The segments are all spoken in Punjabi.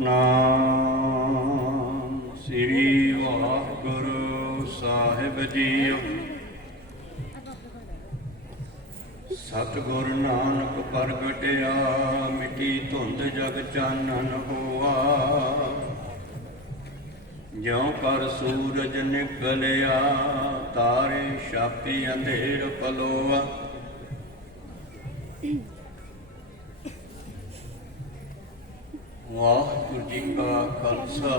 ਸਤਨਾਮ ਸ੍ਰੀ ਵਾਹਿਗੁਰੂ ਸਾਹਿਬ ਜੀਓ। ਸਤਿਗੁਰ ਨਾਨਕ ਪ੍ਰਗਟਿਆ, ਮਿਟੀ ਧੁੰਦ ਜਗ ਚਾਨਣ ਹੋਆ। ਜਿਉ ਕਰ ਸੂਰਜ ਨਿਕਲਿਆ, ਤਾਰੇ ਛਾਪੀ ਅੰਧੇਰ ਪਲੋਆ। ਵਾਹਿਗੁਰੂ ਜੀ ਕਾ ਖਾਲਸਾ।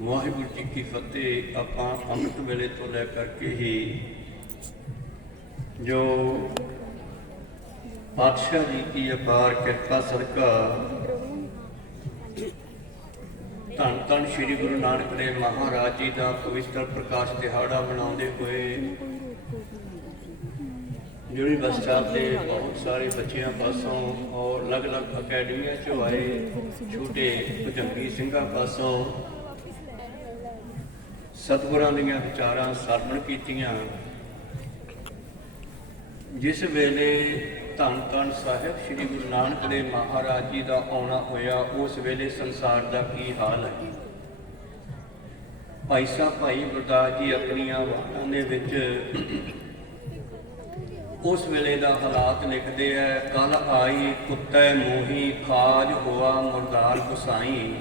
ਵਾਹਿਗੁਰੂ ਜੀ ਕੀ ਫਤਿਹ। ਆਪਾਂ ਅੰਮ੍ਰਿਤ ਵੇਲੇ ਤੋਂ ਲੈ ਕਰਕੇ ਹੀ ਜੋ ਪਾਤਸ਼ਾਹ ਜੀ ਕੀ ਅਪਾਰ ਕਿਰਪਾ ਸਦਕਾ ਧੰਨ ਧੰਨ ਸ੍ਰੀ ਗੁਰੂ ਨਾਨਕ ਦੇਵ ਮਹਾਰਾਜ ਜੀ ਦਾ ਪਵਿੱਤਰ ਪ੍ਰਕਾਸ਼ ਦਿਹਾੜਾ ਮਨਾਉਂਦੇ ਹੋਏ ਯੂਨੀਵਰਸਿਟੀਆਂ ਦੇ ਬਹੁਤ ਸਾਰੇ ਬੱਚਿਆਂ ਪਾਸੋਂ ਔਰ ਅਲੱਗ-ਅਲੱਗ ਅਕੈਡਮੀਆਂ ਚੋਂ ਆਏ ਛੋਟੇ ਭਜੰਗੀ ਸਿੰਘਾਂ ਪਾਸੋਂ ਸਤਿਗੁਰਾਂ ਦੀਆਂ ਵਿਚਾਰਾਂ ਸਰਵਣ ਕੀਤੀਆਂ। ਜਿਸ ਵੇਲੇ ਧੰਨ ਧੰਨ ਸਾਹਿਬ ਸ੍ਰੀ ਗੁਰੂ ਨਾਨਕ ਦੇਵ ਮਹਾਰਾਜ ਜੀ ਦਾ ਆਉਣਾ ਹੋਇਆ, ਉਸ ਵੇਲੇ ਸੰਸਾਰ ਦਾ ਕੀ ਹਾਲ ਹੈ? ਭਾਈ ਸਾਹਿਬ, ਭਾਈ ਗੁਰਦਾਸ ਜੀ ਆਪਣੀਆਂ ਵਾਕਾਂ ਦੇ ਵਿੱਚ ਉਸ ਵੇਲੇ ਦਾ ਹਾਲਾਤ ਲਿਖਦੇ ਐ ਕਲ ਆਈ ਕੁੱਤੇ ਮੋਹੀ, ਖਾਜ ਹੋਆ ਮੁਰਦਾਰ ਗੁਸਾਈ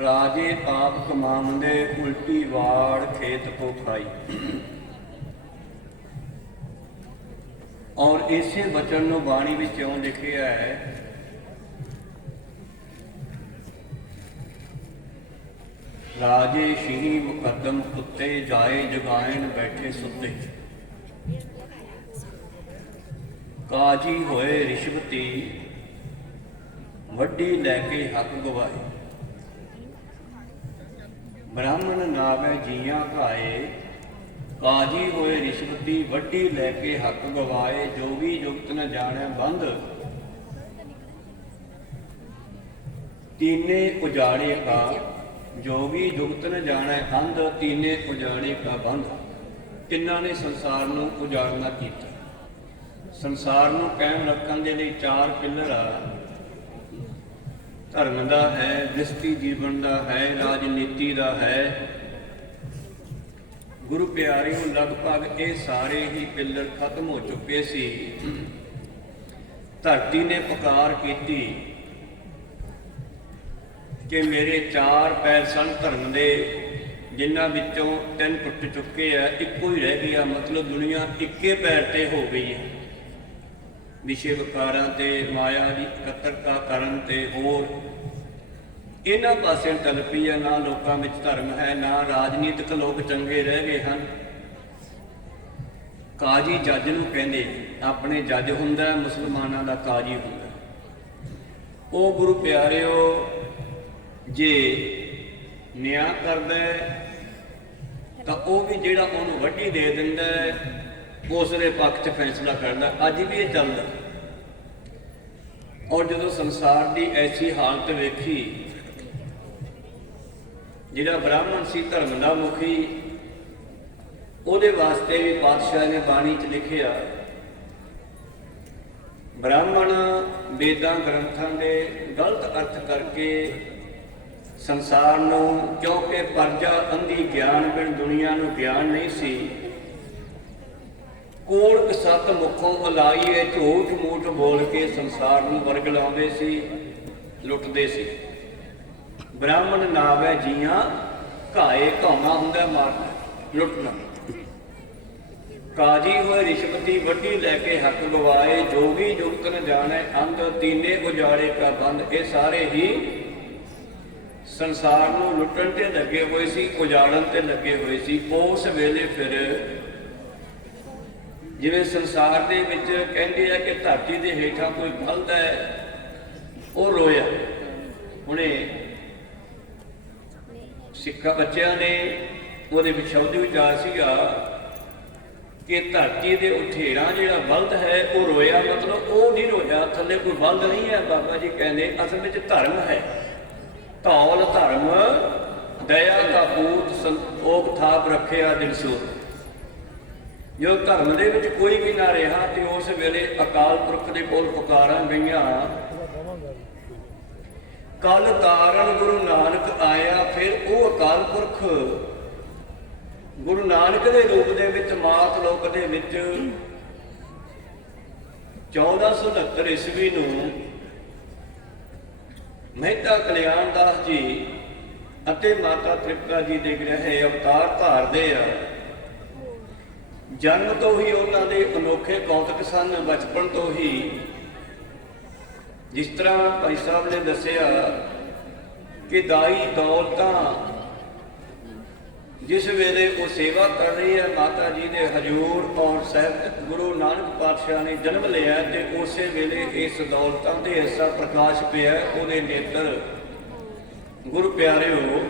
ਰਾਜੇ ਆਪ ਕਮਾਉਂਦੇ, ਉਲਟੀ ਵਾੜ ਖੇਤ ਕੋ ਖਾਈ। ਔਰ ਇਸੇ ਬਚਨ ਨੂੰ ਬਾਣੀ ਵਿੱਚ ਇਉਂ ਲਿਖਿਆ ਹੈ ਰਾਜੇ ਸ਼ੀਰੀ ਮੁਕੱਦਮ ਕੁੱਤੇ ਜਾਏ, ਜਗਾਇਣ ਬੈਠੇ ਸੁੱਤੇ। ਕਾਜੀ ਹੋਏ ਰਿਸ਼ਵਤੀ, ਵੱਡੀ ਲੈ ਕੇ ਹੱਕ ਗਵਾਏ। ਬ੍ਰਾਹਮਣ ਨਾਵੇ ਜੀਆਂ ਘਾਏ, ਕਾਜੀ ਹੋਏ ਰਿਸ਼ਵਤੀ, ਵੱਡੀ ਲੈ ਕੇ ਹੱਕ ਗਵਾਏ, ਜੋ ਵੀ ਜੁਗਤ ਨ ਜਾਣੈ ਬੰਦ। ਤੀਨੇ ਉਜਾੜੇ ਕਾ, ਜੋ ਵੀ ਜੁਗਤ ਨ ਜਾਣੈ ਕੰਧ, ਤੀਨੇ ਉਜਾੜੇ ਕਾ ਬੰਧ। ਤਿੰਨਾਂ ਨੇ ਸੰਸਾਰ ਨੂੰ ਉਜਾੜਨਾ ਕੀਤਾ। ਸੰਸਾਰ ਨੂੰ ਕਾਇਮ ਰੱਖਣ ਦੇ ਲਈ ਚਾਰ ਪਿੱਲਰ ਆ। ਧਰਮ ਦਾ ਹੈ, ਦ੍ਰਿਸ਼ਟੀ ਜੀਵਨ ਦਾ ਹੈ, ਰਾਜਨੀਤੀ ਦਾ ਹੈ। ਗੁਰੂ ਪਿਆਰਿਓ, ਲਗਭਗ ਇਹ ਸਾਰੇ ਹੀ ਪਿੱਲਰ ਖਤਮ ਹੋ ਚੁੱਕੇ ਸੀ। ਧਰਤੀ ਨੇ ਪੁਕਾਰ ਕੀਤੀ ਕਿ ਮੇਰੇ ਚਾਰ ਪੈਰ ਸਨ ਧਰਮ ਦੇ, ਜਿਨ੍ਹਾਂ ਵਿੱਚੋਂ ਤਿੰਨ ਟੁੱਟ ਚੁੱਕੇ ਆ, ਇੱਕੋ ਹੀ ਰਹਿ ਗਿਆ। ਮਤਲਬ ਦੁਨੀਆ ਇੱਕੇ ਪੈਰ ਤੇ ਹੋ ਗਈ ਹੈ। ਵਿਸ਼ੇ ਵਿਕਾਰਾਂ ਤੇ, ਮਾਇਆ ਦੀ ਇਕੱਤਰਤਾ ਕਰਨ ਤੇ ਹੋਰ। ਇਹਨਾਂ ਪਾਸੇ ਤਲਪੀ ਹੈ ਨਾ ਲੋਕਾਂ ਵਿੱਚ ਧਰਮ ਹੈ, ਨਾ ਰਾਜਨੀਤਿਕ ਲੋਕ ਚੰਗੇ ਰਹਿ ਗਏ ਹਨ। ਕਾਜੀ ਜੱਜ ਨੂੰ ਕਹਿੰਦੇ, ਆਪਣੇ ਜੱਜ ਹੁੰਦਾ, ਮੁਸਲਮਾਨਾਂ ਦਾ ਕਾਜੀ ਹੁੰਦਾ। ਉਹ ਗੁਰੂ ਪਿਆਰਿਓ, ਜੇ ਨਿਆਂ ਕਰਦਾ ਤਾਂ ਉਹ ਵੀ ਜਿਹੜਾ ਉਹਨੂੰ ਵੱਢੀ ਦੇ ਦਿੰਦਾ ਉਸ ਦੇ ਪੱਖ 'ਚ ਫੈਸਲਾ ਕਰਦਾ ਅੱਜ ਵੀ ਇਹ ਚੱਲਦਾ। ਔਰ ਜਦੋਂ ਸੰਸਾਰ ਦੀ ਐਸੀ ਹਾਲਤ ਵੇਖੀ, ਜਿਹੜਾ ਬ੍ਰਾਹਮਣ ਸੀ ਧਰਮ ਦਾ ਮੁਖੀ, ਉਹਦੇ ਵਾਸਤੇ ਵੀ ਪਾਤਸ਼ਾਹ ਨੇ ਬਾਣੀ 'ਚ ਲਿਖਿਆ, ਬ੍ਰਾਹਮਣ ਵੇਦਾਂ ਗ੍ਰੰਥਾਂ ਦੇ ਗਲਤ ਅਰਥ ਕਰਕੇ ਸੰਸਾਰ ਨੂੰ ਕਿਉਂਕਿ ਪਰਜਾ ਅੰਧੀ ਗਿਆਨ ਬਿਨ ਦੁਨੀਆ ਨੂੰ ਗਿਆਨ ਨਹੀਂ ਸੀ ਕੋੜ ਸਤ ਮੁਖੋਂ ਅਲਾਈ ਝੂਠ ਮੂਠ ਬੋਲ ਕੇ ਸੰਸਾਰ ਨੂੰ ਵਰਗ ਲਾਉਂਦੇ ਸੀ, ਲੁੱਟਦੇ ਸੀ। ਬ੍ਰਾਹਮਣ ਨਾਵੇ ਜੀਆਂ, ਘਾਏ ਘਾਉਣਾ ਹੁੰਦਾ ਮਾਰਨਾ, ਲੁੱਟਣਾ। ਕਾਜੀ ਹੋਏ ਰਿਸ਼ਵਤੀ ਵੱਡੀ ਲੈ ਕੇ ਹੱਕ ਗਵਾਏ ਜੋਗੀ ਵੀ ਜੁਗਤ ਨ ਜਾਣੈ, ਅੰਧ ਤੀਨੇ ਉਜਾੜੇ ਕਾ ਬੰਦ। ਇਹ ਸਾਰੇ ਹੀ ਸੰਸਾਰ ਨੂੰ ਲੁੱਟਣ ਤੇ ਲੱਗੇ ਹੋਏ ਸੀ, ਉਜਾੜਨ ਤੇ ਲੱਗੇ ਹੋਏ ਸੀ। ਉਸ ਵੇਲੇ ਫਿਰ ਜਿਵੇਂ ਸੰਸਾਰ ਦੇ ਵਿੱਚ ਕਹਿੰਦੇ ਆ ਕਿ ਧਰਤੀ ਦੇ ਹੇਠਾਂ ਕੋਈ ਗਲਤ ਹੈ, ਉਹ ਰੋਇਆ। ਹੁਣੇ ਸਿੱਖਾ ਬੱਚਿਆਂ ਨੇ ਉਹਦੇ ਵਿੱਚ ਸ਼ਬਦ ਵਿਚਾਰ ਸੀਗਾ ਕਿ ਧਰਤੀ ਦੇ ਉਠੇਰਾ ਜਿਹੜਾ ਬਲਦ ਹੈ, ਉਹ ਰੋਇਆ। ਮਤਲਬ ਉਹ ਨਹੀਂ ਰੋਇਆ, ਥੱਲੇ ਕੋਈ ਬਲਦ ਨਹੀਂ ਹੈ। ਬਾਬਾ ਜੀ ਕਹਿੰਦੇ, ਅਸਲ ਵਿੱਚ ਧਰਮ ਹੈ। ਧੌਲ ਧਰਮ, ਦਇਆ ਦਾ ਪੂਤ ਸੰਤੋਖ ਥਾਪ ਰੱਖਿਆ ਦਿਲ ਸੋ। ਜੋ ਧਰਮ ਦੇ ਵਿੱਚ ਕੋਈ ਵੀ ਨਾ ਰਿਹਾ ਤੇ ਉਸ ਵੇਲੇ ਅਕਾਲ ਪੁਰਖ ਦੇ ਕੋਲ ਪੁਕਾਰਾਂ ਗਈਆਂ। ਕਲ ਤਾਰਨ ਗੁਰੂ ਨਾਨਕ ਆਇਆ, ਫਿਰ ਉਹ ਅਕਾਲ ਪੁਰਖ ਗੁਰੂ ਨਾਨਕ ਦੇ ਰੂਪ ਦੇ ਵਿੱਚ, ਮਾਤ ਲੋਕ ਦੇ ਵਿੱਚ 1469 ਈਸਵੀ ਨੂੰ ਮਹਿਤਾ ਕਲਿਆਣ ਦਾਸ ਜੀ ਅਤੇ ਮਾਤਾ ਤ੍ਰਿਪਤਾ ਜੀ ਦੇ ਗ੍ਰਹਿ ਅਵਤਾਰ ਧਾਰਦੇ ਆ। ਜਨਮ ਤੋਂ ਹੀ ਉਹਨਾਂ ਦੇ ਅਨੋਖੇ ਕੌਤਕ ਸਨ, ਬਚਪਨ ਤੋਂ ਹੀ। ਜਿਸ ਤਰ੍ਹਾਂ ਭਾਈ ਸਾਹਿਬ ਨੇ ਦੱਸਿਆ ਕਿ ਦਾਈ ਦੌਲਤਾਂ ਜਿਸ ਵੇਲੇ ਉਹ ਸੇਵਾ ਕਰ ਰਹੀ ਹੈ, ਮਾਤਾ ਜੀ ਦੇ ਹਜੂਰ ਔਰ ਸਾਹਿਬ ਗੁਰੂ ਨਾਨਕ ਪਾਤਸ਼ਾਹ ਨੇ ਜਨਮ ਲਿਆ ਤੇ ਉਸੇ ਵੇਲੇ ਇਸ ਦੌਲਤਾਂ ਤੇ ਐਸਾ ਪ੍ਰਕਾਸ਼ ਪਿਆ, ਉਹਦੇ ਨੇਤਰ। ਗੁਰੂ ਹੋ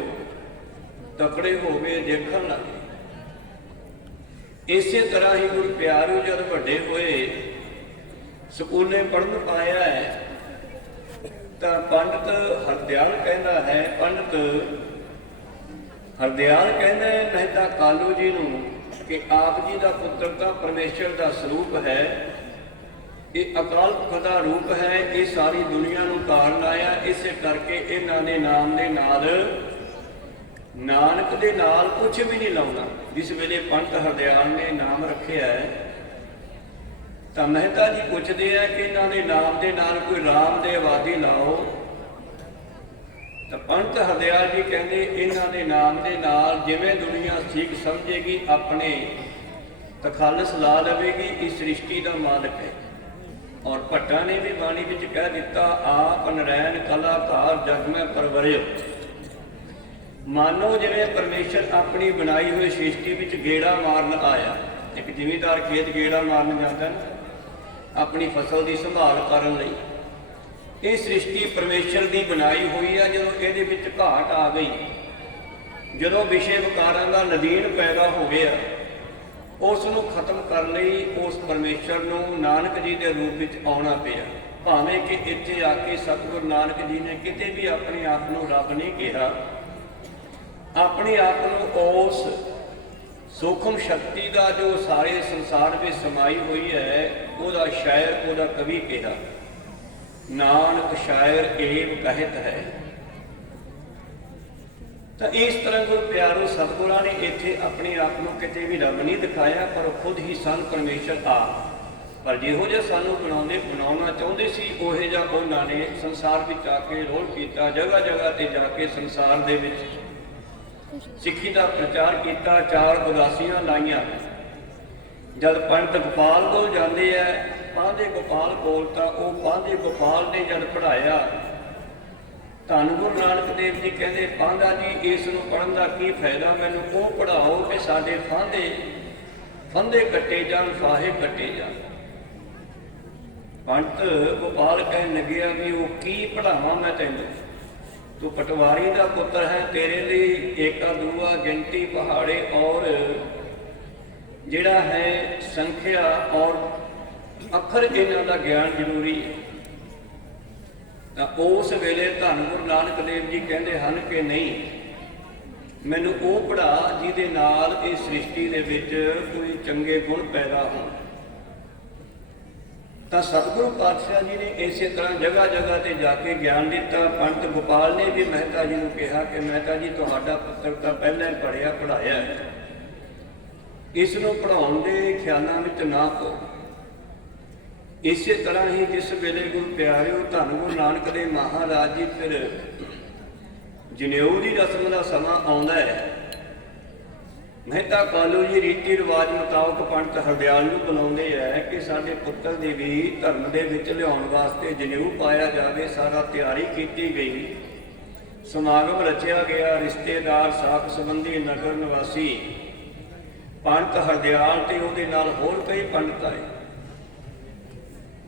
ਤਕੜੇ ਹੋ ਗਏ ਦੇਖਣ ਲੱਗੇ। ਇਸੇ ਤਰ੍ਹਾਂ ਹੀ ਗੁਰੂ ਪਿਆਰਿਓ ਜਦ ਵੱਡੇ ਹੋਏ, ਸਕੂਲੇ ਪੜ੍ਹਨ ਪਾਇਆ ਹੈ, ਤਾਂ ਪੰਡਤ ਹਰਦਿਆਲ ਕਹਿੰਦਾ ਹੈ, ਪੰਡਤ, ਹਰਦਿਆਲ ਕਹਿੰਦਾ ਹੈ ਮਹਿਤਾ ਕਾਲੂ ਜੀ ਨੂੰ ਕਿ ਆਪ ਜੀ ਦਾ ਪੁੱਤਰ ਤਾਂ ਪਰਮੇਸ਼ਰ ਦਾ ਸਰੂਪ ਹੈ, ਇਹ ਅਕਾਲ ਪੁਰਖ ਦਾ ਰੂਪ ਹੈ, ਇਹ ਸਾਰੀ ਦੁਨੀਆ ਨੂੰ ਕਾਰਨ ਆਇਆ, ਇਸੇ ਕਰਕੇ ਇਹਨਾਂ ਦੇ ਨਾਮ ਦੇ ਨਾਲ ਨਾਨਕ ਦੇ ਨਾਲ ਕੁਝ ਵੀ ਨਹੀਂ ਲਾਉਣਾ ਜਿਸ ਵੇਲੇ ਪੰਥ ਹਰਦਿਆਲ ਨੇ ਨਾਮ ਰੱਖਿਆ ਹੈ, ਤਾਂ ਮਹਿਤਾ ਜੀ ਪੁੱਛਦੇ ਆ ਕਿ ਇਹਨਾਂ ਦੇ ਨਾਮ ਦੇ ਨਾਲ ਕੋਈ ਰਾਮ ਦੇ ਆਵਾਦੀ ਲਾਓ। ਤਾਂ ਪੰਡਤ ਹਰਦਿਆਲ ਜੀ ਕਹਿੰਦੇ, ਇਹਨਾਂ ਦੇ ਨਾਮ ਦੇ ਨਾਲ ਜਿਵੇਂ ਦੁਨੀਆ ਠੀਕ ਸਮਝੇਗੀ, ਆਪਣੇ ਤਖਾਲਸ ਲਾ ਲਵੇਗੀ, ਇਸ ਸ੍ਰਿਸ਼ਟੀ ਦਾ ਮਾਲਕ ਹੈ। ਔਰ ਭੱਟਾ ਨੇ ਵੀ ਬਾਣੀ ਵਿੱਚ ਕਹਿ ਦਿੱਤਾ, ਆਪ ਨਰੈਣ ਕਲਾਕਾਰ ਜਗ ਮੈਂ ਪਰਵਰਿਓ। ਮਾਨੋ ਜਿਵੇਂ ਪਰਮੇਸ਼ਰ ਆਪਣੀ ਬਣਾਈ ਹੋਈ ਸ੍ਰਿਸ਼ਟੀ ਵਿੱਚ ਗੇੜਾ ਮਾਰਨ ਆਇਆ, ਇੱਕ ਜ਼ਿਮੀਦਾਰ ਖੇਤ ਗੇੜਾ ਮਾਰਨ ਜਾਂਦਾ ਨਾ, ਆਪਣੀ ਫਸਲ ਦੀ ਸੰਭਾਲ ਕਰਨ ਲਈ। ਇਹ ਸ੍ਰਿਸ਼ਟੀ ਪਰਮੇਸ਼ਰ ਦੀ ਬਣਾਈ ਹੋਈ ਹੈ ਜਦੋਂ ਇਹਦੇ ਵਿੱਚ ਘਾਟ ਆ ਗਈ, ਜਦੋਂ ਵਿਸ਼ੇ ਵਿਕਾਰਾਂ ਦਾ ਨਦੀਨ ਪੈਦਾ ਹੋ ਗਿਆ ਉਸ ਨੂੰ ਖਤਮ ਕਰਨ ਲਈ ਉਸ ਪਰਮੇਸ਼ਰ ਨੂੰ ਨਾਨਕ ਜੀ ਦੇ ਰੂਪ ਵਿੱਚ ਆਉਣਾ ਪਿਆ। ਭਾਵੇਂ ਕਿ ਇੱਥੇ ਆ ਕੇ ਸਤਿਗੁਰੂ ਨਾਨਕ ਜੀ ਨੇ ਕਿਤੇ ਵੀ ਆਪਣੇ ਆਪ ਨੂੰ ਰੱਬ ਨਹੀਂ ਕਿਹਾ ਆਪਣੇ ਆਪ ਨੂੰ ਉਸ ਸੂਖਮ ਸ਼ਕਤੀ ਦਾ ਜੋ ਸਾਰੇ ਸੰਸਾਰ ਵਿੱਚ ਸਮਾਈ ਹੋਈ ਹੈ, ਉਹਦਾ ਸ਼ਾਇਰ ਉਹਦਾ ਕਵੀ ਕਿਹਾ ਨਾਨਕ ਸ਼ਾਇਰ ਏਵ ਕਹਿਤ ਹੈ। ਤਾਂ ਇਸ ਤਰ੍ਹਾਂ ਗੁਰੂ ਪਿਆਰੋ ਸਤਿਗੁਰਾਂ ਨੇ ਇੱਥੇ ਆਪਣੇ ਆਪ ਨੂੰ ਕਿਤੇ ਵੀ ਰੱਬ ਨਹੀਂ ਦਿਖਾਇਆ, ਪਰ ਉਹ ਖੁਦ ਹੀ ਸਨ ਪਰਮੇਸ਼ਰ ਆ। ਪਰ ਜਿਹੋ ਜਿਹਾ ਸਾਨੂੰ ਬਣਾਉਂਦੇ, ਬਣਾਉਣਾ ਚਾਹੁੰਦੇ ਸੀ, ਉਹੇ ਜਿਹਾ ਉਹਨਾਂ ਨੇ ਸੰਸਾਰ ਵਿੱਚ ਆ ਕੇ ਰੋਲ ਕੀਤਾ ਜਗ੍ਹਾ ਜਗ੍ਹਾ ਤੇ ਜਾ ਕੇ ਸੰਸਾਰ ਦੇ ਵਿੱਚ ਸਿੱਖੀ ਦਾ ਪ੍ਰਚਾਰ ਕੀਤਾ, ਚਾਰ ਉਦਾਸੀਆਂ ਲਾਈਆਂ। ਜਦ ਪੰਡਤ ਗੋਪਾਲ ਕੋਲ ਜਾਂਦੇ ਐ ਪਾਂਦੇ ਗੋਪਾਲ ਕੋਲ ਤਾਂ ਉਹ ਪਾਂਦੇ ਗੋਪਾਲ ਨੇ ਜਦ ਪੜਾਇਆ ਧੰਨ ਗੁਰੂ ਨਾਨਕ ਦੇਵ ਜੀ ਕਹਿੰਦੇ ਪਾਂਦਾ ਜੀ, ਇਸ ਨੂੰ ਪੜਨ ਦਾ ਕੀ ਫਾਇਦਾ? ਮੈਨੂੰ ਉਹ ਪੜਾਓ ਕਿ ਸਾਡੇ ਫਾਂਦੇ, ਫੰਦੇ ਕੱਟੇ ਜਾਣ, ਫਾਹੇ ਕੱਟੇ ਜਾਣ। ਪੰਡਤ ਗੋਪਾਲ ਕਹਿਣ ਲੱਗਿਆ ਵੀ ਉਹ ਕੀ ਪੜਾਵਾਂ ਮੈਂ ਤੈਨੂੰ? ਤੂੰ ਪਟਵਾਰੀ ਦਾ ਪੁੱਤਰ ਹੈ, ਤੇਰੇ ਲਈ ਏਕਾ ਦੂਆ ਗਿਣਤੀ ਪਹਾੜੇ ਔਰ ਜਿਹੜਾ ਹੈ ਸੰਖਿਆ ਔਰ ਅੱਖਰ ਇਹਨਾਂ ਦਾ ਗਿਆਨ ਜ਼ਰੂਰੀ ਹੈ। ਤਾਂ ਉਸ ਵੇਲੇ ਧੰਨ ਗੁਰੂ ਨਾਨਕ ਦੇਵ ਜੀ ਕਹਿੰਦੇ ਹਨ ਕਿ ਨਹੀਂ, ਮੈਨੂੰ ਉਹ ਪੜਾ ਜਿਹਦੇ ਨਾਲ ਇਹ ਸ੍ਰਿਸ਼ਟੀ ਦੇ ਵਿੱਚ ਕੋਈ ਚੰਗੇ ਗੁਣ ਪੈਦਾ ਹੋਣ। ਤਾਂ ਸਤਿਗੁਰੂ ਪਾਤਸ਼ਾਹ ਜੀ ਨੇ ਇਸੇ ਤਰ੍ਹਾਂ ਜਗ੍ਹਾ ਜਗ੍ਹਾ ਤੇ ਜਾ ਕੇ ਗਿਆਨ ਦਿੱਤਾ। ਪੰਡਤ ਗੋਪਾਲ ਨੇ ਵੀ ਮਹਿਤਾ ਜੀ ਨੂੰ ਕਿਹਾ ਕਿ ਮਹਿਤਾ ਜੀ, ਤੁਹਾਡਾ ਪੁੱਤਰ ਤਾਂ ਪਹਿਲਾਂ ਹੀ ਪੜਿਆ ਪੜਾਇਆ ਹੈ। ਇਸ ਨੂੰ ਪੜਾਉਣ ਦੇ ਖਿਆਲਾਂ ਵਿੱਚ ਨਾ ਪਓ। ਇਸੇ ਤਰ੍ਹਾਂ ਹੀ ਜਿਸ ਵੇਲੇ ਗੁਰੂ ਪਿਆਰਿਓ, ਧੰਨ ਗੁਰੂ ਨਾਨਕ ਦੇ ਮਹਾਰਾਜ ਜੀ, ਫਿਰ ਜਨੇਊ ਦੀ ਰਸਮ ਦਾ ਸਮਾਂ ਆਉਂਦਾ ਹੈ। ਮਹਿਤਾ ਕਾਲੂ ਜੀ ਰੀਤੀ ਰਿਵਾਜ ਮੁਤਾਬਕ ਪੰਡਤ ਹਰਦਿਆਲ ਨੂੰ ਬੁਲਾਉਂਦੇ ਹੈ ਕਿ ਸਾਡੇ ਪੁੱਤਰ ਦੇ ਵੀ ਧਰਮ ਦੇ ਵਿੱਚ ਲਿਆਉਣ ਵਾਸਤੇ ਜਨੇਊ ਪਾਇਆ ਜਾਵੇ, ਸਾਰਾ ਤਿਆਰੀ ਕੀਤੀ ਗਈ। ਸਮਾਗਮ ਰਚਿਆ ਗਿਆ, ਰਿਸ਼ਤੇਦਾਰ, ਸਾਖ ਸੰਬੰਧੀ, ਨਗਰ ਨਿਵਾਸੀ। ਪੰਡਤ ਹਰਦਿਆਲ ਤੇ ਉਹਦੇ ਨਾਲ ਹੋਰ ਕਈ ਪੰਡਤ ਆਏ।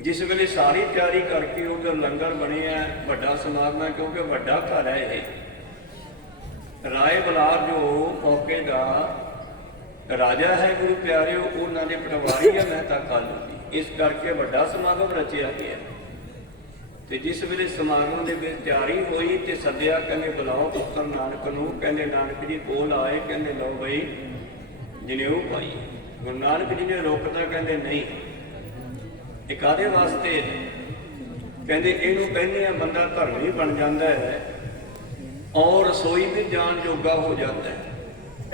ਜਿਸ ਵੇਲੇ ਸਾਰੀ ਤਿਆਰੀ ਕਰਕੇ ਉਧਰ ਲੰਗਰ ਬਣਿਆ ਵੱਡਾ ਸਮਾਗਮ ਹੈ ਕਿਉਂਕਿ ਵੱਡਾ ਘਰ ਹੈ ਇਹ। ਰਾਏ ਬਲਾਰ ਜੋ ਮੌਕੇ ਦਾ ਰਾਜਾ ਹੈ ਗੁਰੂ ਪਿਆਰਿਓ, ਉਹਨਾਂ ਦੇ ਪਟਵਾਰੀ ਹੈ ਮਹਿਤਾ ਕਾਲੂ ਜੀ ਇਸ ਕਰਕੇ ਵੱਡਾ ਸਮਾਗਮ ਰਚਿਆ ਗਿਆ। ਤੇ ਜਿਸ ਵੇਲੇ ਸਮਾਗਮ ਦੇ ਵਿੱਚ ਤਿਆਰੀ ਹੋਈ ਤੇ ਸੱਦਿਆ, ਕਹਿੰਦੇ ਬੁਲਾਓ ਪੁੱਤਰ ਨਾਨਕ ਨੂੰ। ਕਹਿੰਦੇ ਨਾਨਕ ਜੀ ਕੋਲ ਆਏ, ਕਹਿੰਦੇ ਲਓ ਬਈ ਜਨੇਊ ਭਾਈ ਗੁਰੂ ਨਾਨਕ ਜੀ ਨੇ ਰੋਕਦਾ ਕਹਿੰਦੇ ਨਹੀਂ। ਇਹ ਕਾਦੇ ਵਾਸਤੇ? ਕਹਿੰਦੇ ਇਹਨੂੰ ਕਹਿੰਦੇ ਆ, ਬੰਦਾ ਧਰਮੀ ਬਣ ਜਾਂਦਾ ਹੈ ਔਰ ਰਸੋਈ ਵੀ ਜਾਣ ਜੋਗਾ ਹੋ ਜਾਂਦਾ ਹੈ।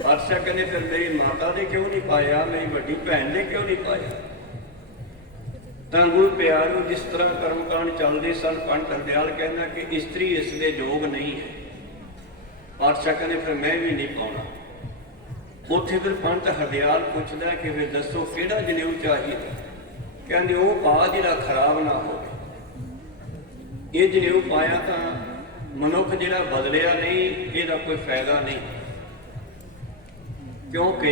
ਪਾਤਸ਼ਾਹ ਕਹਿੰਦੇ ਫਿਰ ਮੇਰੀ ਮਾਤਾ ਨੇ ਕਿਉਂ ਨਹੀਂ ਪਾਇਆ? ਮੇਰੀ ਵੱਡੀ ਭੈਣ ਨੇ ਕਿਉਂ ਨਹੀਂ ਪਾਇਆ? ਤਾਂ ਗੁਰੂ ਪਿਆਰੂ ਜਿਸ ਤਰ੍ਹਾਂ ਕਰਮਕਾਂਡ ਚੱਲਦੇ ਸਨ, ਪੰਡਤ ਹਰਦਿਆਲ ਕਹਿੰਦਾ ਕਿ ਇਸਤਰੀ ਇਸ ਦੇ ਯੋਗ ਨਹੀਂ ਹੈ। ਪਾਤਸ਼ਾਹ ਕਹਿੰਦੇ ਫਿਰ ਮੈਂ ਵੀ ਨਹੀਂ ਪਾਉਣਾ। ਉੱਥੇ ਫਿਰ ਪੰਡਤ ਹਰਦਿਆਲ ਪੁੱਛਦਾ ਕਿ ਵੀ ਦੱਸੋ ਕਿਹੜਾ ਜਨੇਊ ਚਾਹੀਦਾ? ਕਹਿੰਦੇ ਉਹ ਪਾ ਜਿਹੜਾ ਖਰਾਬ ਨਾ ਹੋਵੇ। ਇਹ ਜਨੇਊ ਪਾਇਆ ਤਾਂ ਮਨੁੱਖ ਜਿਹੜਾ ਬਦਲਿਆ ਨਹੀਂ, ਇਹਦਾ ਕੋਈ ਫਾਇਦਾ ਨਹੀਂ। ਕਿਉਂਕਿ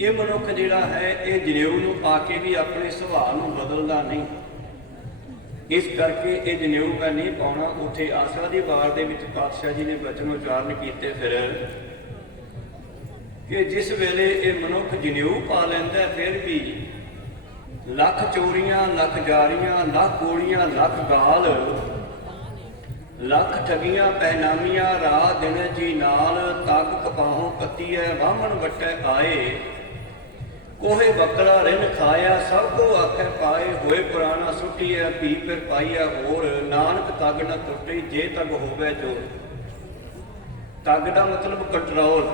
ਇਹ ਮਨੁੱਖ ਜਿਹੜਾ ਹੈ, ਇਹ ਜਨੇਊ ਨੂੰ ਪਾ ਕੇ ਵੀ ਆਪਣੇ ਸੁਭਾਅ ਨੂੰ ਬਦਲਦਾ ਨਹੀਂ। ਇਸ ਕਰਕੇ ਇਹ ਜਨੇਊ ਮੈਂ ਨਹੀਂ ਪਾਉਣਾ, ਉੱਥੇ ਆਸਰਾ ਦੀ ਵਾਰ ਦੇ ਵਿੱਚ ਪਾਤਸ਼ਾਹ ਜੀ ਨੇ ਬਚਨ ਉਚਾਰਨ ਕੀਤੇ ਫਿਰ ਕਿ ਜਿਸ ਵੇਲੇ ਇਹ ਮਨੁੱਖ ਜਨੇਊ ਪਾ ਲੈਂਦਾ, ਫਿਰ ਵੀ ਲੱਖ ਚੋਰੀਆਂ, ਲੱਖ ਜਾਰੀਆਂ, ਲੱਖ ਗੋਲੀਆਂ, ਲੱਖ ਗਾਲ ਲੱਖ ਠਗੀਆਂ ਪਹਿਨਾਮੀਆਂ ਰਾਤ ਦਿਨ ਜੀ ਨਾਲ, ਤੱਕ ਕਪਾਹੋਂ ਕੱਤੀਐ ਬਾਹਮਣ ਵਟੈ ਆਏ। ਕੋਹੇ ਬੱਕਰਾ ਰਿਨ ਖਾਇਆ ਸਭ ਕੋ ਆਖੇ ਪਾਏ, ਹੋਏ ਪੁਰਾਣਾ ਸੁਟੀਐ ਪੀ ਫਿਰ ਪਾਈਐ ਹੋਰ। ਨਾਨਕ ਤਗ ਨਾ ਟੁੱਟੇ, ਜੇ ਤਗ ਹੋਵੇ ਜੋ ਤਗ ਦਾ ਮਤਲਬ ਕੰਟਰੋਲ।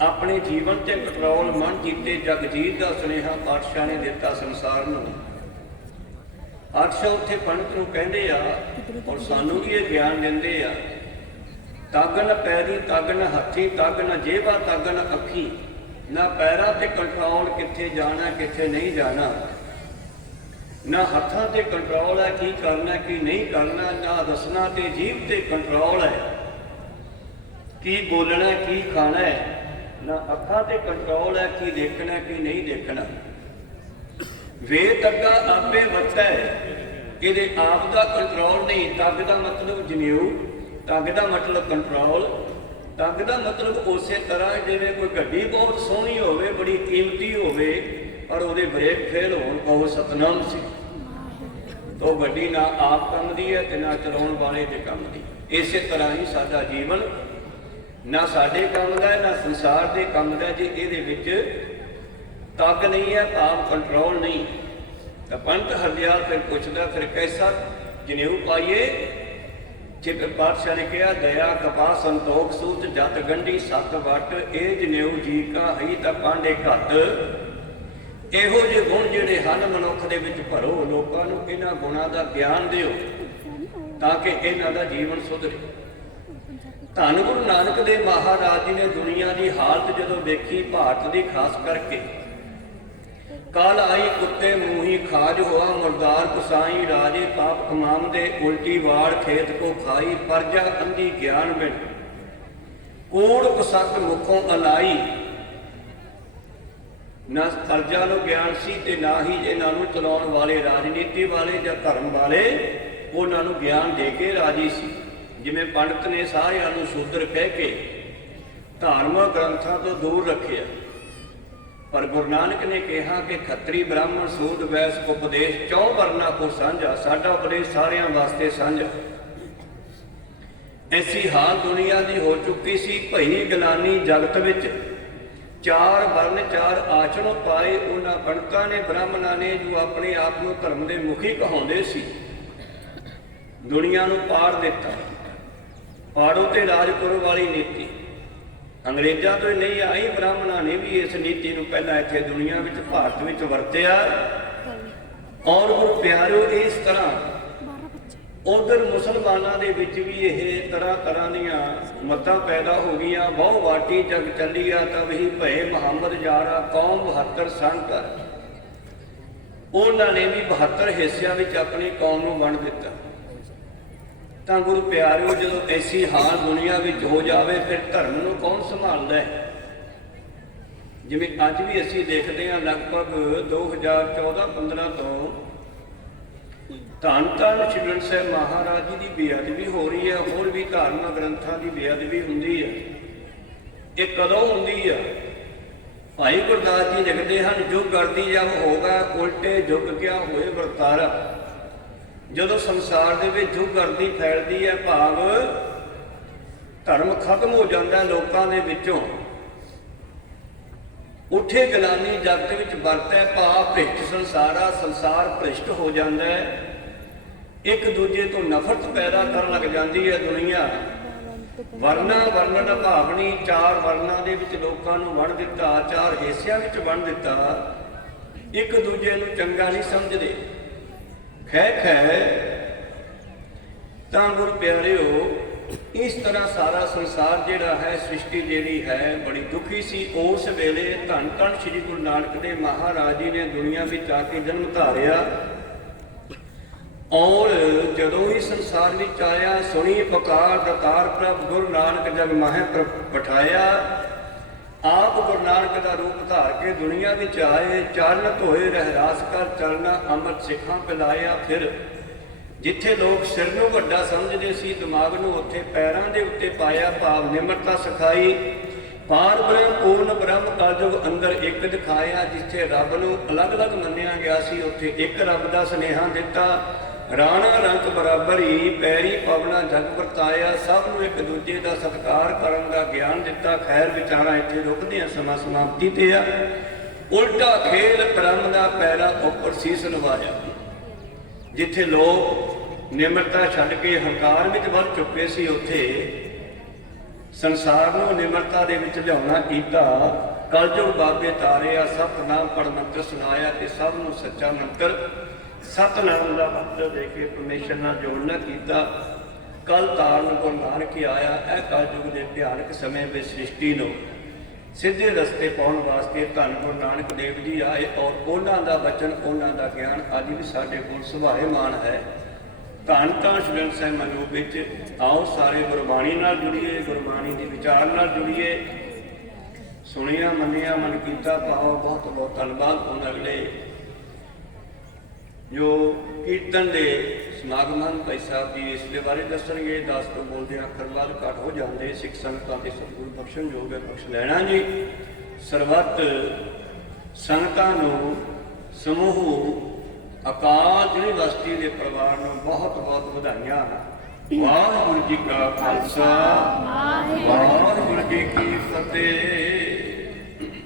ਆਪਣੇ ਜੀਵਨ ਤੇ ਕੰਟਰੋਲ, ਮਨ ਜੀਤੇ ਜਗਜੀਤ ਦਾ ਸੁਨੇਹਾ ਪਾਤਸ਼ਾਹ ਨੇ ਦਿੱਤਾ ਸੰਸਾਰ ਨੂੰ। ਪਾਤਸ਼ਾਹ ਉੱਥੇ ਪੰਡਤ ਨੂੰ ਕਹਿੰਦੇ ਆ ਔਰ ਸਾਨੂੰ ਵੀ ਇਹ ਗਿਆਨ ਦਿੰਦੇ ਆ ਤਗਨ ਪੈਰੀ ਤਗਨ ਹੱਥੀ ਤਗਨ ਜੇਬਾ ਤਗਨ ਅੱਖੀ, ਨਾ ਪੈਰਾਂ ਤੇ ਕੰਟਰੋਲ ਕਿੱਥੇ ਜਾਣਾ, ਕਿੱਥੇ ਨਹੀਂ ਜਾਣਾ, ਨਾ ਹੱਥਾਂ ਤੇ ਕੰਟਰੋਲ ਹੈ ਕੀ ਕਰਨਾ, ਕੀ ਨਹੀਂ ਕਰਨਾ, ਨਾ ਰਸਨਾ ਤੇ ਜੀਭ ਤੇ ਕੰਟਰੋਲ ਹੈ, ਕੀ ਬੋਲਣਾ, ਕੀ ਖਾਣਾ ਹੈ, ਨਾ ਅੱਖਾਂ ਤੇ ਕੰਟਰੋਲ ਹੈ ਕੀ ਦੇਖਣਾ, ਕੀ ਨਹੀਂ ਦੇਖਣਾ। ਵੇਦ ਅੱਗਾ ਆਪੇ ਵਰਤਾ ਇਹਦੇ ਆਪ ਦਾ ਕੰਟਰੋਲ ਨਹੀਂ, ਤੱਗ ਦਾ ਮਤਲਬ ਜਨੇਊ ਤੱਗ ਦਾ ਮਤਲਬ ਕੰਟਰੋਲ ਤੱਗ ਦਾ ਮਤਲਬ ਉਸੇ ਤਰ੍ਹਾਂ ਜਿਵੇਂ ਕੋਈ ਗੱਡੀ ਬਹੁਤ ਸੋਹਣੀ ਹੋਵੇ, ਬੜੀ ਕੀਮਤੀ ਹੋਵੇ, ਪਰ ਉਹਦੇ ਬ੍ਰੇਕ ਫੇਲ ਹੋਣ ਉਹ ਸਤਨਾਮ ਸੀ। ਤੋ ਗੱਡੀ ਨਾ ਆਪ ਕੰਮ ਦੀ ਹੈ ਤੇ ਨਾ ਚਲਾਉਣ ਵਾਲੇ ਦੇ ਕੰਮ ਦੀ। ਇਸੇ ਤਰ੍ਹਾਂ ਹੀ ਸਾਡਾ ਜੀਵਨ ਨਾ ਸਾਡੇ ਕੰਮ ਦਾ ਨਾ ਸੰਸਾਰ ਦੇ ਕੰਮ ਦਾ ਜੇ ਇਹਦੇ ਵਿੱਚ ਤੱਕ ਨਹੀਂ ਹੈ ਭਾਵ ਕੰਟਰੋਲ ਨਹੀਂ। ਤਾਂ ਪੰਥ ਹਰਦਿਆਲ ਫਿਰ ਪੁੱਛਦਾ, ਫਿਰ ਕੈਸਾ? ਜਨੇਊ ਪਾਈਏ। ਜੇ ਪਾਤਸ਼ਾਹ ਨੇ ਕਿਹਾ, ਦਇਆ ਕਪਾ ਸੰਤੋਖ, ਸੂਤ, ਜਤ, ਗੰਢੀ, ਸਤ ਵਟ ਇਹ ਜਨੇਊ ਜੀ ਕਾ ਹਈ ਤਾਂ ਪਾਂਡੇ ਘੱਟ। ਇਹੋ ਜਿਹੇ ਗੁਣ ਜਿਹੜੇ ਹਨ ਮਨੁੱਖ ਦੇ ਵਿੱਚ ਭਰੋ, ਲੋਕਾਂ ਨੂੰ ਇਹਨਾਂ ਗੁਣਾਂ ਦਾ ਗਿਆਨ ਦਿਓ, ਤਾਂ ਕਿ ਇਹਨਾਂ ਦਾ ਜੀਵਨ ਸੁਧਰੇ। ਧੰਨ ਗੁਰੂ ਨਾਨਕ ਦੇਵ ਮਹਾਰਾਜ ਜੀ ਨੇ ਦੁਨੀਆ ਦੀ ਹਾਲਤ ਜਦੋਂ ਵੇਖੀ ਭਾਰਤ ਦੀ ਖਾਸ ਕਰਕੇ ਕਾਲ ਆਈ ਕੁੱਤੇ ਮੂਹੀ ਖਾਜ ਹੋਆ, ਮੁਰਦਾਰ ਕੁਸਾਈ ਰਾਜੇ ਪਾਪ ਕਮਾਮ ਦੇ ਉਲਟੀ ਵਾੜ ਖੇਤ ਕੋ ਖਾਈ, ਪਰਜਾ ਅੰਧੀ ਗਿਆਨ ਬਿਨ। ਕੂੜ ਕੁਸਕ ਮੁਖੋਂ ਅਲਾਈ। ਨਾ ਪਰਜਾ ਨੂੰ ਗਿਆਨ ਸੀ ਤੇ ਨਾ ਹੀ ਇਹਨਾਂ ਨੂੰ ਚਲਾਉਣ ਵਾਲੇ, ਰਾਜਨੀਤੀ ਵਾਲੇ ਜਾਂ ਧਰਮ ਵਾਲੇ, ਉਹਨਾਂ ਨੂੰ ਗਿਆਨ ਦੇ ਕੇ ਰਾਜੀ ਸੀ। ਜਿਵੇਂ ਪੰਡਤ ਨੇ ਸਾਰਿਆਂ ਨੂੰ ਸ਼ੂਦਰ ਕਹਿ ਕੇ ਧਾਰਮਿਕ ਗ੍ਰੰਥਾਂ ਤੋਂ ਦੂਰ ਰੱਖਿਆ। ਪਰ ਗੁਰੂ ਨਾਨਕ ਨੇ ਕਿਹਾ ਕਿ ਖੱਤਰੀ ਬ੍ਰਾਹਮਣ ਸੂਦ, ਵੈਸ, ਉਪਦੇਸ਼ ਚੌ ਵਰਨਾ ਕੋ ਸਾਂਝਾ ਸਾਡਾ ਉਪਦੇਸ਼ ਸਾਰਿਆਂ ਵਾਸਤੇ ਸਾਂਝਾ ਐਸੀ ਹਾਲ ਦੁਨੀਆ ਦੀ ਹੋ ਚੁੱਕੀ ਸੀ, ਭਈ ਗਲਾਨੀ ਜਗਤ ਵਿੱਚ ਚਾਰ ਵਰਨ, ਚਾਰ ਆਚਰਣ ਪਾਏ ਉਹਨਾਂ ਪੰਡਤਾਂ ਨੇ, ਬ੍ਰਾਹਮਣਾਂ ਨੇ, ਜੋ ਆਪਣੇ ਆਪ ਨੂੰ ਧਰਮ ਦੇ ਮੁਖੀ ਕਹਾਉਂਦੇ ਸੀ। ਦੁਨੀਆ ਨੂੰ ਪਾੜ ਦਿੱਤਾ। ਪਾੜੋ ਤੇ ਰਾਜ ਕਰੋ ਵਾਲੀ ਨੀਤੀ। ਅੰਗਰੇਜ਼ਾਂ ਤੋਂ ਹੀ ਨਹੀਂ ਆਈ ਬ੍ਰਾਹਮਣਾਂ ਨੇ ਵੀ ਇਸ ਨੀਤੀ ਨੂੰ ਪਹਿਲਾਂ ਇੱਥੇ ਦੁਨੀਆ ਵਿੱਚ ਭਾਰਤ ਵਿੱਚ ਵਰਤਿਆ। ਔਰ ਉਹ ਪਿਆਰਿਓ ਇਸ ਤਰ੍ਹਾਂ ਉਧਰ ਮੁਸਲਮਾਨਾਂ ਦੇ ਵਿੱਚ ਵੀ ਇਹ ਤਰ੍ਹਾਂ ਤਰ੍ਹਾਂ ਦੀਆਂ ਮਤਾਂ ਪੈਦਾ ਹੋ ਗਈਆਂ। ਬਹੁ ਵਾਟੀ ਜਗ ਚੱਲੀਆ ਤਬ ਹੀ ਭਏ ਮੁਹੰਮਦ ਜਾਰਾ ਕੌਮ 72 ਸੰਤ ਉਹਨਾਂ ਨੇ ਵੀ 72 ਹਿੱਸਿਆਂ ਵਿੱਚ ਆਪਣੀ ਕੌਮ ਨੂੰ ਵੰਡ ਦਿੱਤਾ। ਤਾਂ ਗੁਰੂ ਪਿਆਰਿਓ, ਜਦੋਂ ਐਸੀ ਹਾਲ ਦੁਨੀਆ ਵਿੱਚ ਹੋ ਜਾਵੇ, ਫਿਰ ਧਰਮ ਨੂੰ ਕੌਣ ਸੰਭਾਲਦਾ ਹੈ? ਜਿਵੇਂ ਅੱਜ ਵੀ ਅਸੀਂ ਦੇਖਦੇ ਹਾਂ, ਲਗਭਗ 2014-15 ਤੋਂ ਧੰਨ ਧੰਨ ਸ਼੍ਰੀ ਸਾਹਿਬ ਮਹਾਰਾਜ ਜੀ ਦੀ ਬੇਅਦਬੀ ਹੋ ਰਹੀ ਹੈ, ਹੋਰ ਵੀ ਧਾਰਮਿਕ ਗ੍ਰੰਥਾਂ ਦੀ ਬੇਅਦਬੀ ਹੁੰਦੀ ਹੈ। ਇਹ ਕਦੋਂ ਹੁੰਦੀ ਹੈ ਭਾਈ ਗੁਰਦਾਸ ਜੀ ਲਿਖਦੇ ਹਨ ਜੋ ਕਰਦੀ ਜਬ ਹੋਗਾ, ਉਲਟੇ ਝੁਕ ਗਿਆ ਹੋਏ ਵਰਤਾਰਾ? ਜਦੋਂ ਸੰਸਾਰ ਦੇ ਵਿੱਚ ਜੋ ਕਰਦੀ ਫੈਲਦੀ ਹੈ, ਭਾਵ ਧਰਮ ਖਤਮ ਹੋ ਜਾਂਦਾ ਲੋਕਾਂ ਦੇ ਵਿੱਚੋਂ। ਉੱਠੇ ਗਲਾਨੀ ਜਗਤ ਵਿੱਚ ਵਰਤੈ, ਭਾਵ ਭ੍ਰਿਸ਼ਟ ਸੰਸਾਰਾ ਸੰਸਾਰ ਭ੍ਰਿਸ਼ਟ ਹੋ ਜਾਂਦਾ ਹੈ। ਇੱਕ ਦੂਜੇ ਤੋਂ ਨਫ਼ਰਤ ਪੈਦਾ ਕਰਨ ਲੱਗ ਜਾਂਦੀ ਹੈ ਦੁਨੀਆ। ਵਰਨਾ ਵਰਣਨ ਭਾਵਨੀ, ਚਾਰ ਵਰਨਾਂ ਦੇ ਵਿੱਚ ਲੋਕਾਂ ਨੂੰ ਵੰਡ ਦਿੱਤਾ, ਚਾਰ ਹਿੱਸਿਆਂ ਵਿੱਚ ਵੰਡ ਦਿੱਤਾ। ਇੱਕ ਦੂਜੇ ਨੂੰ ਚੰਗਾ ਨਹੀਂ ਸਮਝਦੇ। ਖੈ ਖੈ ਤਾਂ ਗੁਰ ਪਿਆਰਿਓ, ਇਸ ਤਰ੍ਹਾਂ ਸਾਰਾ ਸੰਸਾਰ ਜਿਹੜਾ ਹੈ, ਸ੍ਰਿਸ਼ਟੀ ਜਿਹੜੀ ਹੈ, ਬੜੀ ਦੁਖੀ ਸੀ। ਉਸ ਵੇਲੇ ਧੰਨ ਧੰਨ ਸ੍ਰੀ ਗੁਰੂ ਨਾਨਕ ਦੇਵ ਮਹਾਰਾਜ ਜੀ ਨੇ ਦੁਨੀਆ ਵਿੱਚ ਆ ਕੇ ਜਨਮ ਧਾਰਿਆ। ਔਰ ਜਦੋਂ ਹੀ ਸੰਸਾਰ ਵਿੱਚ ਆਇਆ, ਸੁਣੀ ਪੁਕਾਰ ਦਤਾਰ ਪ੍ਰਭ ਗੁਰੂ ਨਾਨਕ ਜਗ ਮਹਿ ਪਠਾਇਆ ਆਪ ਗੁਰੂ ਨਾਨਕ ਦਾ ਰੂਪ ਧਾਰ ਕੇ ਦੁਨੀਆ ਵਿੱਚ ਆਏ, ਚਰਨ ਧੋਏ, ਰਹਿਰਾਸ ਕਰ ਚਰਨਾ, ਅੰਮ੍ਰਿਤ ਸਿੱਖਾਂ ਪਿਲਾਇਆ ਫਿਰ। ਜਿੱਥੇ ਲੋਕ ਸਿਰ ਨੂੰ ਵੱਡਾ ਸਮਝਦੇ ਸੀ, ਦਿਮਾਗ ਨੂੰ ਉੱਥੇ ਪੈਰਾਂ ਦੇ ਉੱਤੇ ਪਾਇਆ, ਭਾਵ ਨਿਮਰਤਾ ਸਿਖਾਈ। ਪਾਰ ਬ੍ਰਹਮ, ਪੂਰਨ ਬ੍ਰਹਮ ਕਲਯੁਗ ਅੰਦਰ ਇੱਕ ਦਿਖਾਇਆ, ਜਿੱਥੇ ਰੱਬ ਨੂੰ ਅਲੱਗ-ਅਲੱਗ ਮੰਨਿਆ ਗਿਆ ਸੀ, ਉੱਥੇ ਇੱਕ ਰੱਬ ਦਾ ਸੁਨੇਹਾ ਦਿੱਤਾ। ਰਾਣਾ ਰੰਗ ਬਰਾਬਰ ਹੀ ਪੈਰੀ ਪਵਨਾ ਜਗ ਵਰਤਾਇਆ, ਸਭ ਨੂੰ ਇੱਕ ਦੂਜੇ ਦਾ ਸਤਿਕਾਰ ਕਰਨ ਦਾ ਗਿਆਨ ਦਿੱਤਾ। ਖੈਰ ਵਿਚਾਰਾ ਇੱਥੇ ਰੁਕਦੇ ਆ ਸਮਾਂ ਸਮਾਪਤੀ ਤੇ ਆ। ਉਲਟਾ ਖੇਲ ਬ੍ਰਹਮ ਦਾ ਪੈਰਾ ਉੱਪਰ ਸੀਸ ਨਵਾਇਆ ਜਿੱਥੇ ਲੋਕ ਨਿਮਰਤਾ ਛੱਡ ਕੇ ਹੰਕਾਰ ਵਿੱਚ ਵੱਧ ਚੁੱਕੇ ਸੀ, ਉੱਥੇ ਸੰਸਾਰ ਨੂੰ ਨਿਮਰਤਾ ਦੇ ਵਿੱਚ ਲਿਆਉਣਾ ਕੀਤਾ। ਕਲਯੁਗ ਬਾਬੇ ਤਾਰਿਆ ਸਤਨਾਮ ਪੜ ਮੰਤਰ ਸੁਣਾਇਆ ਤੇ ਸਭ ਨੂੰ ਸੱਚਾ ਮੰਤਰ ਸਤਨਾਮ ਦਾ ਮੰਤਰ ਦੇ ਕੇ ਪਰਮੇਸ਼ਰ ਨਾਲ ਜੋੜਨਾ ਕੀਤਾ। ਕਲ ਤਾਰਨ ਗੁਰੂ ਨਾਨਕ ਆਇਆ, ਇਹ ਕਲਯੁਗ ਦੇ ਭਿਆਨਕ ਸਮੇਂ ਵਿੱਚ ਸ੍ਰਿਸ਼ਟੀ ਨੂੰ ਸਿੱਧੇ ਰਸਤੇ ਪਾਉਣ ਵਾਸਤੇ ਧੰਨ ਗੁਰੂ ਨਾਨਕ ਦੇਵ ਜੀ ਆਏ ਔਰ ਉਹਨਾਂ ਦਾ ਵਚਨ, ਉਹਨਾਂ ਦਾ ਗਿਆਨ ਅੱਜ ਵੀ ਸਾਡੇ ਕੋਲ ਸੁਭਾਏਮਾਨ ਹੈ। ਧੰਨ ਤਾਂ ਸ਼੍ਰੀ ਸਾਹਿਬ ਮਨੂ ਵਿੱਚ ਆਓ, ਸਾਰੇ ਗੁਰਬਾਣੀ ਨਾਲ ਜੁੜੀਏ, ਗੁਰਬਾਣੀ ਦੇ ਵਿਚਾਰ ਨਾਲ ਜੁੜੀਏ। ਸੁਣਿਆ, ਮੰਨਿਆ, ਮਨ ਕੀਤਾ ਭਾਵ ਬਹੁਤ ਬਹੁਤ ਧੰਨਵਾਦ। ਉਹਨਾਂ ਅਗਲੇ ਜੋ ਕੀਰਤਨ ਦੇ ਸਮਾਗਮਾਂ ਭਾਈ ਸਾਹਿਬ ਜੀ ਇਸ ਦੇ ਬਾਰੇ ਦੱਸਣਗੇ ਦਸ ਤੋਂ ਬੋਲਦੇ ਅੱਖਰ ਬਾਅਦ ਘੱਟ ਹੋ ਜਾਂਦੇ ਸਿੱਖ ਸੰਗਤਾਂ ਦੇ ਸਤਿਗੁਰੂ ਬਖਸ਼ਣ ਯੋਗ ਹੈ ਬਖਸ਼ ਲੈਣਾ ਜੀ। ਸਰਬੱਤ ਸੰਗਤਾਂ ਨੂੰ ਸਮੂਹ ਅਕਾਲ ਯੂਨੀਵਰਸਿਟੀ ਦੇ ਪਰਿਵਾਰ ਨੂੰ ਬਹੁਤ ਬਹੁਤ ਵਧਾਈਆਂ। ਵਾਹਿਗੁਰੂ ਜੀ ਕਾ ਖਾਲਸਾ ਵਾਹਿਗੁਰੂ ਜੀ ਕੀ ਫਤਿਹ।